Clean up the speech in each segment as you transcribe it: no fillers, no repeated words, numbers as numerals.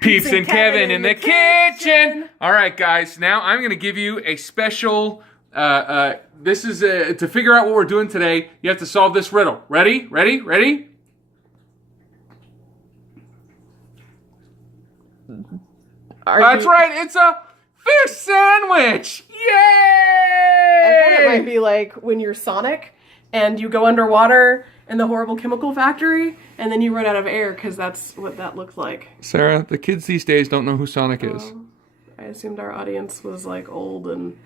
Peeps and Kevin in the kitchen. All right, guys. Now I'm going to give you a special. This is to figure out what we're doing today. You have to solve this riddle. Ready? Ready? Ready? That's right. It's a fish sandwich. Yay! I thought it might be like when you're Sonic and you go underwater in the horrible chemical factory and then you run out of air, because that's what that looks like. Sarah, the kids these days don't know who Sonic is. I assumed our audience was like old and...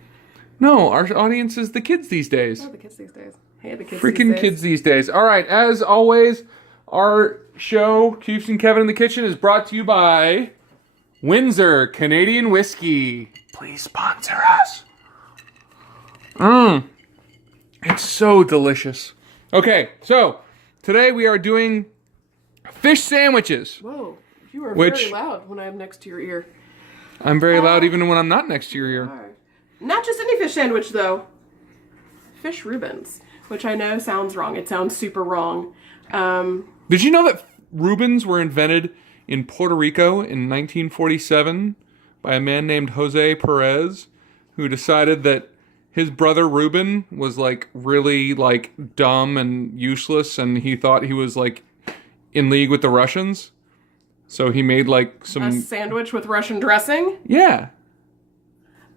No, our audience is the kids these days. Oh, the kids these days. Hey, the kids Freaking these days. kids these days. All right, as always, our show, Peeps and Kevin in the Kitchen, is brought to you by Windsor Canadian Whiskey. Please sponsor us. It's so delicious. Okay, so today we are doing fish sandwiches. Whoa, you are very loud when I'm next to your ear. I'm very loud even when I'm not next to your ear. All right. Not just any fish sandwich, though. Fish Reubens, which I know sounds wrong. It sounds super wrong. Did you know that Reubens were invented in Puerto Rico in 1947 by a man named Jose Perez, who decided that his brother Reuben was like really like dumb and useless, and he thought he was like in league with the Russians. So he made like a sandwich with Russian dressing? Yeah.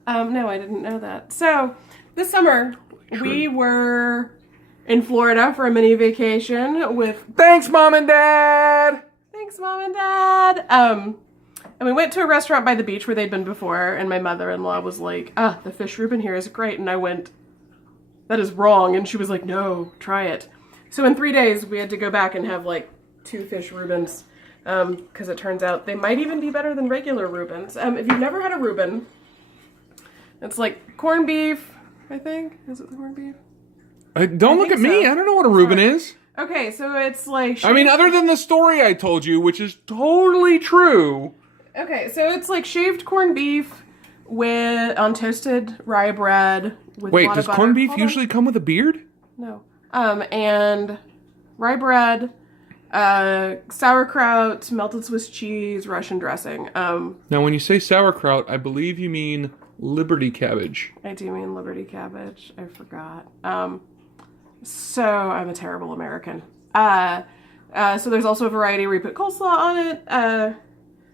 No, I didn't know that. So this summer we were in Florida for a mini vacation with... Thanks, Mom and Dad! Thanks, Mom and Dad! And we went to a restaurant by the beach where they'd been before, and my mother-in-law was like, the fish Reuben here is great. And I went, that is wrong. And she was like, no, try it. So in 3 days, we had to go back and have like 2 fish Reubens, because it turns out they might even be better than regular Reubens. If you've never had a Reuben, it's like corned beef, I think. Is it the corned beef? Don't look at me. I don't know what a Reuben is. Okay, so it's like... I mean, other than the story I told you, which is totally true... Okay, so it's like shaved corned beef on toasted rye bread with Wait, a lot does of butter. corned beef usually come with a beard? No. And rye bread, sauerkraut, melted Swiss cheese, Russian dressing. Now, when you say sauerkraut, I believe you mean Liberty cabbage. I do mean Liberty cabbage. I forgot. So I'm a terrible American. So there's also a variety where you put coleslaw on it.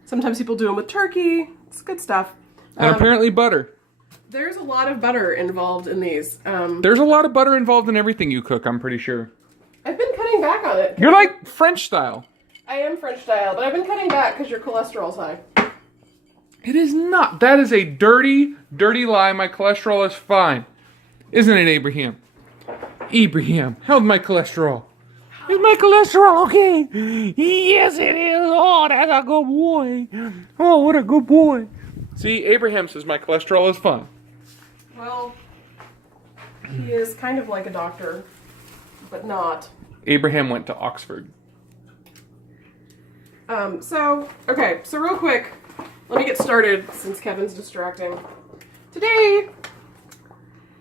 Sometimes people do them with turkey. It's good stuff. And apparently butter. There's a lot of butter involved in these. There's a lot of butter involved in everything you cook, I'm pretty sure. I've been cutting back on it. You're like French style. I am French style, but I've been cutting back because your cholesterol's high. It is not. That is a dirty, dirty lie. My cholesterol is fine. Isn't it, Abraham? Abraham, how's my cholesterol? Is my cholesterol okay? Yes, it is. Oh, that's a good boy. Oh, what a good boy. See, Abraham says my cholesterol is fine. Well, he is kind of like a doctor, but not. Abraham went to Oxford. So real quick, let me get started since Kevin's distracting. Today,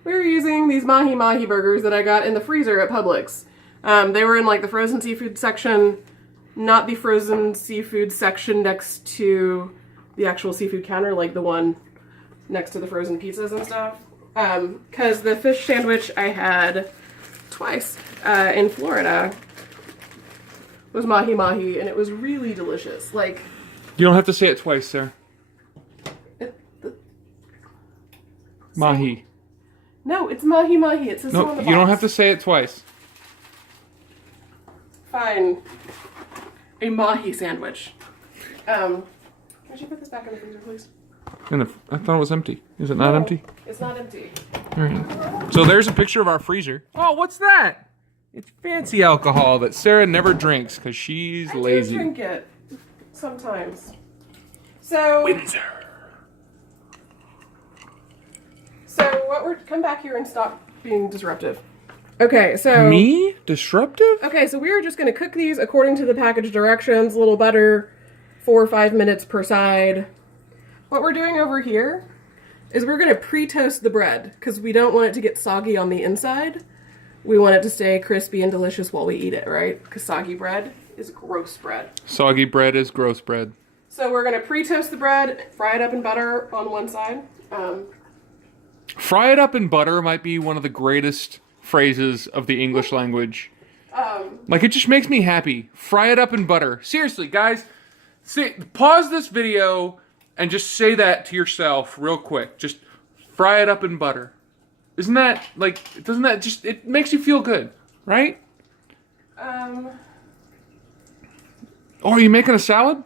we're using these mahi-mahi burgers that I got in the freezer at Publix. They were in like the frozen seafood section, not the frozen seafood section next to the actual seafood counter, like the one next to the frozen pizzas and stuff. Because the fish sandwich I had twice in Florida was mahi-mahi, and it was really delicious. Like, You don't have to say it twice, sir. Mahi. No, it's mahi-mahi. It says so on the box. You don't have to say it twice. Fine. A mahi sandwich. Could you put this back in the freezer, please? I thought it was empty. Is it not empty? It's not empty. All right. So there's a picture of our freezer. Oh, what's that? It's fancy alcohol that Sarah never drinks because she's lazy. I do drink it sometimes. So Windsor. come back here and stop being disruptive. Okay, so... Me? Disruptive? Okay, so we are just going to cook these according to the package directions. A little butter, 4 or 5 minutes per side. What we're doing over here is we're going to pre-toast the bread because we don't want it to get soggy on the inside. We want it to stay crispy and delicious while we eat it, right? Because soggy bread is gross bread. Soggy bread is gross bread. So we're going to pre-toast the bread, fry it up in butter on one side. Fry it up in butter might be one of the greatest phrases of the English language. Like, it just makes me happy. Fry it up in butter. Seriously, guys, pause this video and just say that to yourself real quick. Just fry it up in butter. Isn't that, like, doesn't that just, it makes you feel good, right? Oh, are you making a salad?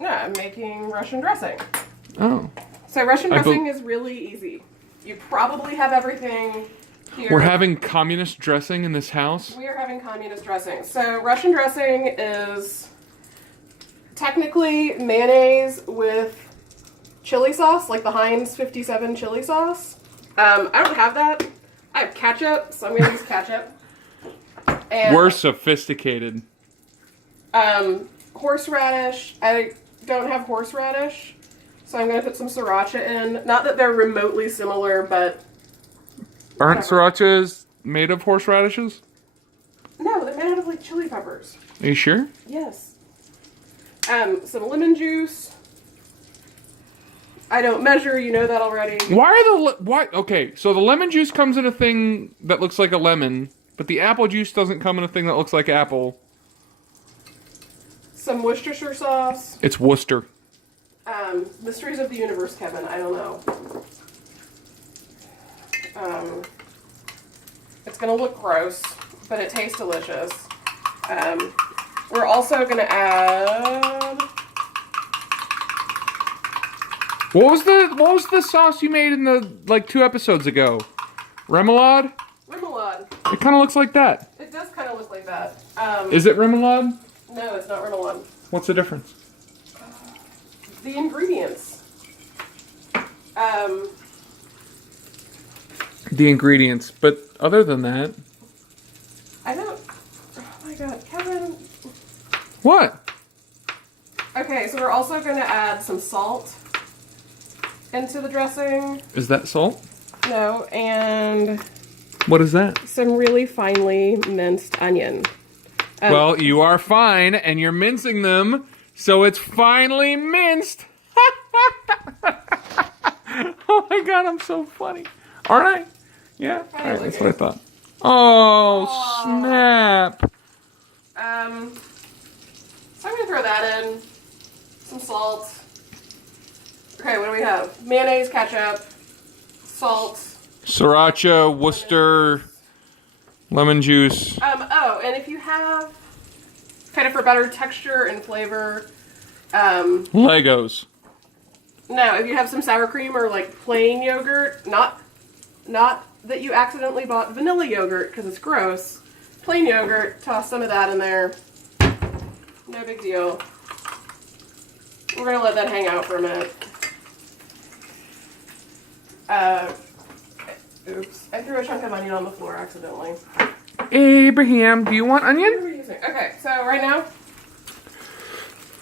Yeah, I'm making Russian dressing. Oh. So Russian dressing is really easy. You probably have everything here. We're having communist dressing in this house? We are having communist dressing. So Russian dressing is technically mayonnaise with chili sauce, like the Heinz 57 chili sauce. I don't have that. I have ketchup, so I'm going to use ketchup. And, we're sophisticated. Horseradish. I don't have horseradish, so I'm going to put some sriracha in. Not that they're remotely similar, but... Aren't srirachas made of horseradishes? No, they're made out of, like, chili peppers. Are you sure? Yes. Some lemon juice. I don't measure, you know that already. Okay, so the lemon juice comes in a thing that looks like a lemon, but the apple juice doesn't come in a thing that looks like apple. Some Worcestershire sauce. It's Worcester. Mysteries of the Universe, Kevin. I don't know. It's gonna look gross, but it tastes delicious. We're also gonna add... What was the sauce you made in the, like, 2 episodes ago? Remoulade? Remoulade. It kind of looks like that. It does kind of look like that. Is it remoulade? No, it's not remoulade. What's the difference? The ingredients. The ingredients, but other than that... I don't... Oh my god, Kevin... What? Okay, so we're also going to add some salt into the dressing. Is that salt? No, and... What is that? Some really finely minced onion. Well, you are fine, and you're mincing them, so it's finely minced. Oh my god, I'm so funny. Aren't I? Yeah? Alright, that's what I thought. Oh, snap. So I'm going to throw that in. Some salt. Okay, what do we have? Mayonnaise, ketchup, salt. Sriracha, Worcester, lemon juice. Oh, and if you have, kind of for better texture and flavor, Legos. no, if you have some sour cream or like plain yogurt, not that you accidentally bought vanilla yogurt because it's gross. Plain yogurt, toss some of that in there. No big deal. We're gonna let that hang out for a minute. Oops, I threw a chunk of onion on the floor accidentally. Abraham, do you want onion? What are we using? Okay, so right now,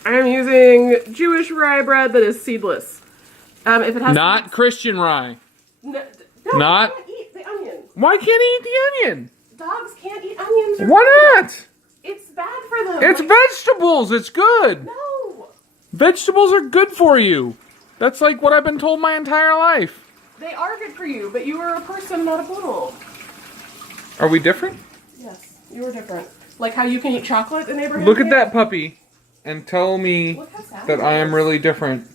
I'm using Jewish rye bread that is seedless. If it has Not Christian rye. no, Not- you can't eat the onion. Why can't he eat the onion? Dogs can't eat onions. Or Why not? It's bad for them. It's vegetables. It's good. No, Vegetables are good for you. That's like what I've been told my entire life. they are good for you, but you are a person, not a poodle. Are we different? Yes, you are different. Like how you can eat chocolate in Abraham. Look at that puppy and tell me Look how sad that it I am is. really different.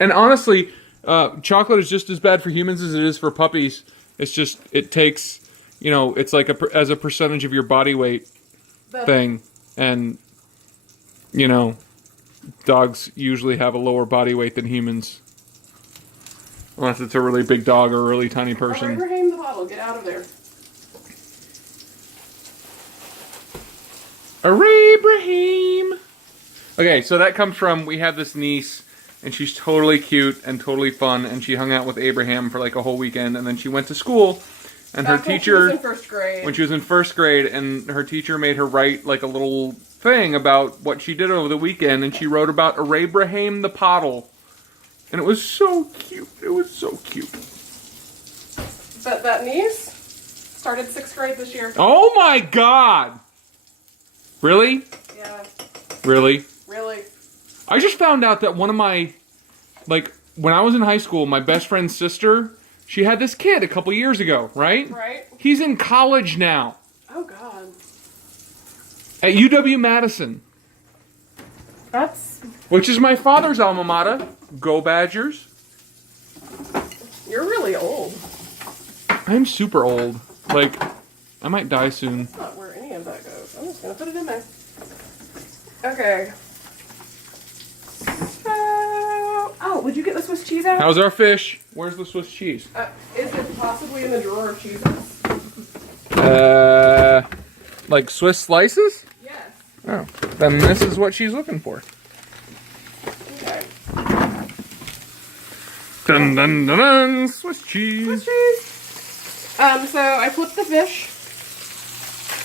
And honestly, chocolate is just as bad for humans as it is for puppies. It's just, it takes, you know, it's like as a percentage of your body weight thing. And, you know, dogs usually have a lower body weight than humans. Unless it's a really big dog or a really tiny person. Abraham the bottle, get out of there. Abraham. Okay, so that comes from, we have this niece, and she's totally cute and totally fun, and she hung out with Abraham for like a whole weekend, and then she went to school, and her teacher, when she was in first grade. when she was in first grade, and her teacher made her write like a little thing about what she did over the weekend, and she wrote about Abraham the Pottle. And it was so cute. It was so cute. But that niece started 6th grade this year. Oh my god! Really? Yeah, Really? really. I just found out that one of my, like, when I was in high school, my best friend's sister, she had this kid a couple years ago, right? Right. He's in college now. Oh, God. At UW-Madison. That's... Which is my father's alma mater. Go Badgers. You're really old. I'm super old. Like, I might die soon. That's not where any of that goes. I'm just going to put it in there. Okay. So... Oh, would you get the Swiss cheese out? How's our fish? Where's the Swiss cheese? Is it possibly in the drawer of cheeses? Like Swiss slices? Yes. Oh, then this is what she's looking for. Okay. Dun dun dun dun! Swiss cheese. Swiss cheese. So I flipped the fish.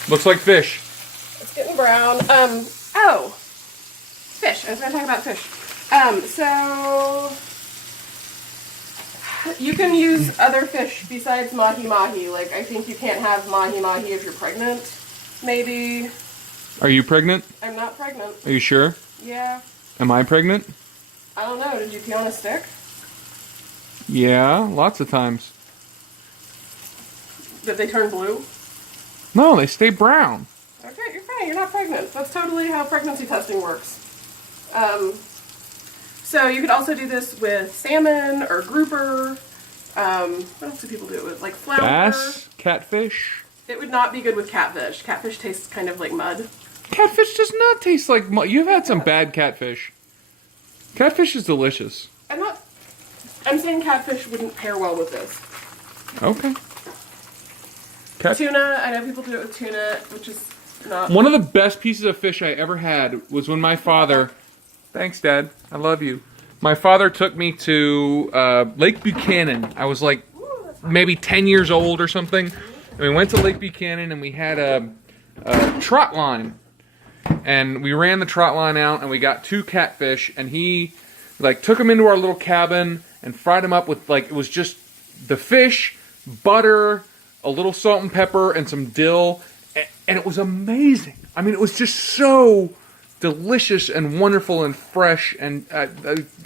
Looks like fish. It's getting brown. Oh, fish. I was gonna talk about fish. So you can use other fish besides mahi-mahi. Like, I think you can't have mahi-mahi if you're pregnant, maybe. Are you pregnant? I'm not pregnant. Are you sure? Yeah. Am I pregnant? I don't know. Did you pee on a stick? Yeah, lots of times. Did they turn blue? No, they stay brown. Okay, you're fine. You're not pregnant. That's totally how pregnancy testing works. So you could also do this with salmon or grouper. What else do people do it with? Like flounder. Bass? Catfish? It would not be good with catfish. Catfish tastes kind of like mud. Catfish does not taste like mud. You've had some bad catfish. Catfish is delicious. I'm saying catfish wouldn't pair well with this. Okay. Tuna, I know people do it with tuna, which is not... One of the best pieces of fish I ever had was when my father... Thanks, Dad. I love you. My father took me to Lake Buchanan. I was like maybe 10 years old or something. And we went to Lake Buchanan and we had a trot line. And we ran the trot line out and we got 2 catfish. And he like took them into our little cabin and fried them up with like, it was just the fish, butter, a little salt and pepper, and some dill. And it was amazing. I mean, it was just so delicious and wonderful and fresh. And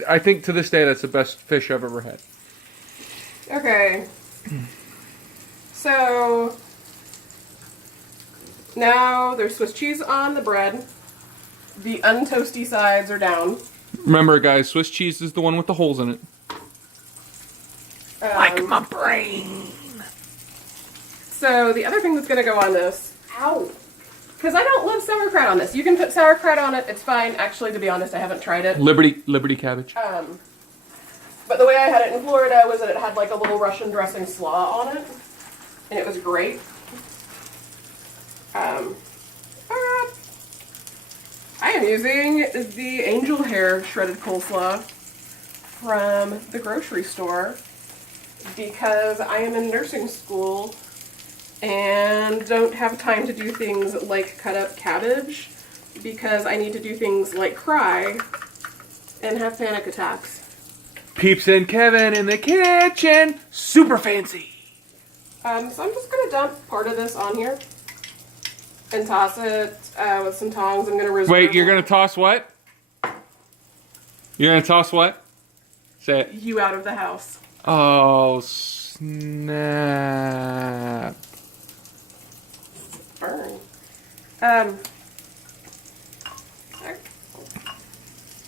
I think to this day, that's the best fish I've ever had. Okay. So now there's Swiss cheese on the bread. The untoasty sides are down. Remember, guys, Swiss cheese is the one with the holes in it. Like my brain. So the other thing that's going to go on this... Ow! Because I don't love sauerkraut on this. You can put sauerkraut on it. It's fine. Actually, to be honest, I haven't tried it. Liberty cabbage. But the way I had it in Florida was that it had like a little Russian dressing slaw on it. And it was great. I am using the angel hair shredded coleslaw from the grocery store because I am in nursing school and don't have time to do things like cut up cabbage because I need to do things like cry and have panic attacks. Peeps and Kevin in the kitchen. Super fancy. So I'm just going to dump part of this on here and toss it with some tongs. I'm going to reserve... Wait, you're going to toss what? You're going to toss what? Say it. You out of the house. Oh, snap. Burn. How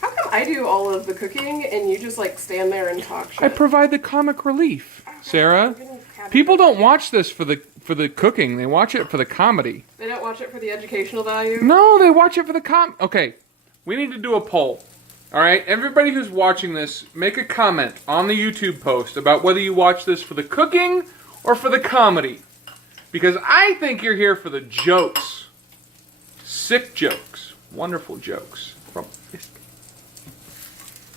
come I do all of the cooking and you just like stand there and talk shit? I provide the comic relief, Sarah. People don't watch this for the cooking. They watch it for the comedy. They don't watch it for the educational value? No, they watch it for the Okay, we need to do a poll. All right, everybody who's watching this, make a comment on the YouTube post about whether you watch this for the cooking or for the comedy. Because I think you're here for the jokes. Sick jokes. Wonderful jokes.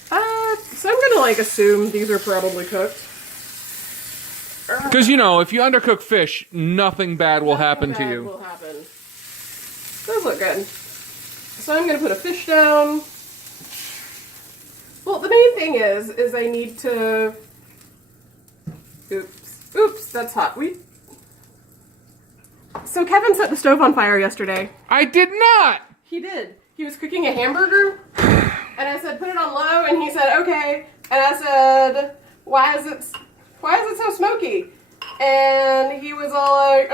So I'm gonna like assume these are probably cooked. Because, you know, if you undercook fish, nothing bad will happen to you. Will happen. Those look good. So I'm gonna put a fish down. Well, the main thing is I need to... Oops, that's hot. So Kevin set the stove on fire yesterday. I did not! He did. He was cooking a hamburger. And I said, put it on low, and he said, okay. And I said, why is it so smoky? And he was all like,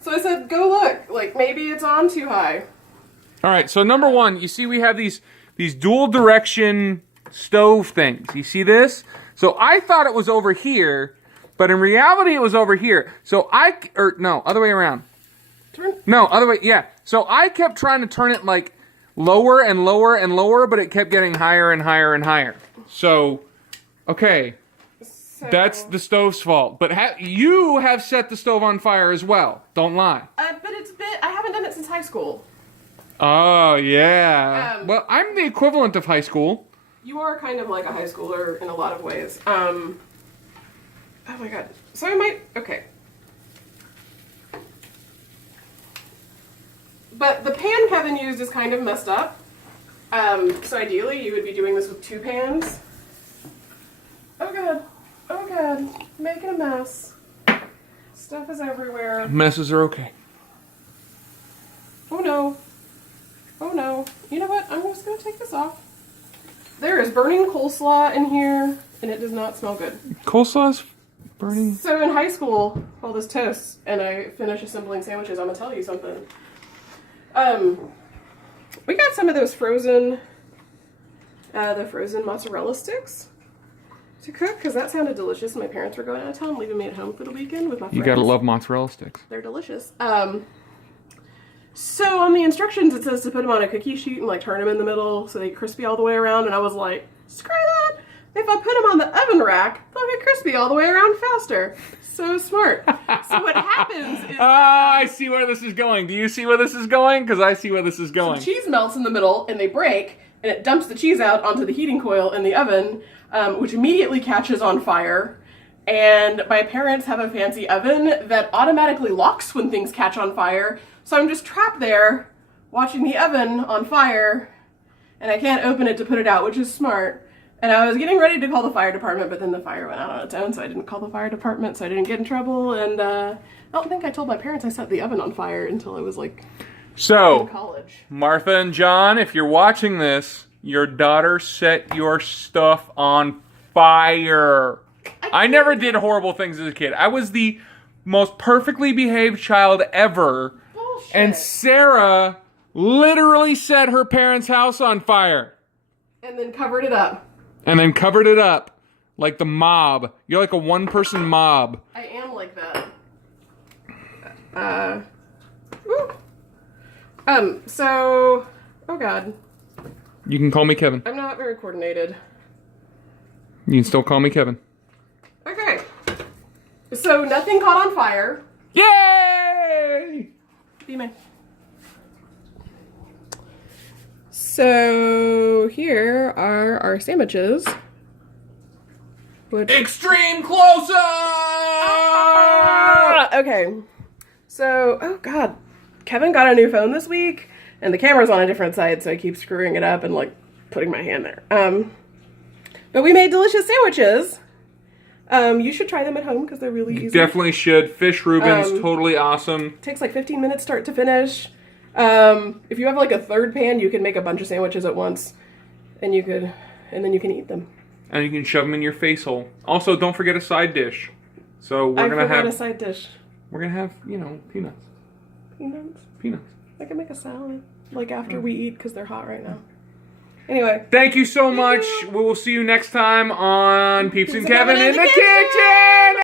So I said, go look. Like, maybe it's on too high. All right, so number one, you see we have these dual direction stove things. You see this? So I thought it was over here, but in reality it was over here. So no, other way around. No, other way, yeah. So I kept trying to turn it like lower and lower and lower, but it kept getting higher and higher and higher. So, okay, that's the stove's fault. But you have set the stove on fire as well. Don't lie. But I haven't done it since high school. Oh, yeah. Well, I'm the equivalent of high school. You are kind of like a high schooler in a lot of ways. Oh my god. So I might, okay. But the pan Kevin used is kind of messed up. So ideally you would be doing this with 2 pans. Oh god. Oh god. Making a mess. Stuff is everywhere. Messes are okay. Oh no. Oh no. You know what? I'm just gonna take this off. There is burning coleslaw in here, and it does not smell good. Coleslaw's burning? So in high school, all this toast, and I finish assembling sandwiches, I'm gonna tell you something. We got some of those frozen mozzarella sticks to cook, because that sounded delicious. My parents were going out of town, leaving me at home for the weekend with my friends. You gotta love mozzarella sticks. They're delicious. So on the instructions it says to put them on a cookie sheet and like turn them in the middle so they get crispy all the way around, and I was like, screw that! If I put them on the oven rack, they'll get crispy all the way around faster. So smart. So what happens is... I see where this is going. Do you see where this is going? Because I see where this is going. So cheese melts in the middle and they break, and it dumps the cheese out onto the heating coil in the oven, which immediately catches on fire. And my parents have a fancy oven that automatically locks when things catch on fire. So I'm just trapped there watching the oven on fire, and I can't open it to put it out, which is smart. And I was getting ready to call the fire department, but then the fire went out on its own, so I didn't call the fire department, so I didn't get in trouble. And I don't think I told my parents I set the oven on fire until I was like in college. Martha and John, if you're watching this, your daughter set your stuff on fire. I never did horrible things as a kid. I was the most perfectly behaved child ever. Bullshit. And Sarah literally set her parents' house on fire. And then covered it up. And then covered it up like the mob. You're like a one-person mob. I am like that. So, oh god. You can call me Kevin. I'm not very coordinated. You can still call me Kevin. Okay. So nothing caught on fire. Yay! Be mine. So here are our sandwiches. Extreme close-up! Okay. So, oh god. Kevin got a new phone this week, and the camera's on a different side, so I keep screwing it up and like putting my hand there. But we made delicious sandwiches. You should try them at home because they're really easy. You definitely should. Fish Reuben's totally awesome. Takes like 15 minutes start to finish. If you have like a third pan, you can make a bunch of sandwiches at once, and then you can eat them. And you can shove them in your face hole. Also, don't forget a side dish. So I forgot a side dish. We're gonna have, peanuts. Peanuts? Peanuts. I can make a salad, like after we eat, because they're hot right now. Anyway. Thank you so much. We will see you next time on Peeps and Kevin in the kitchen!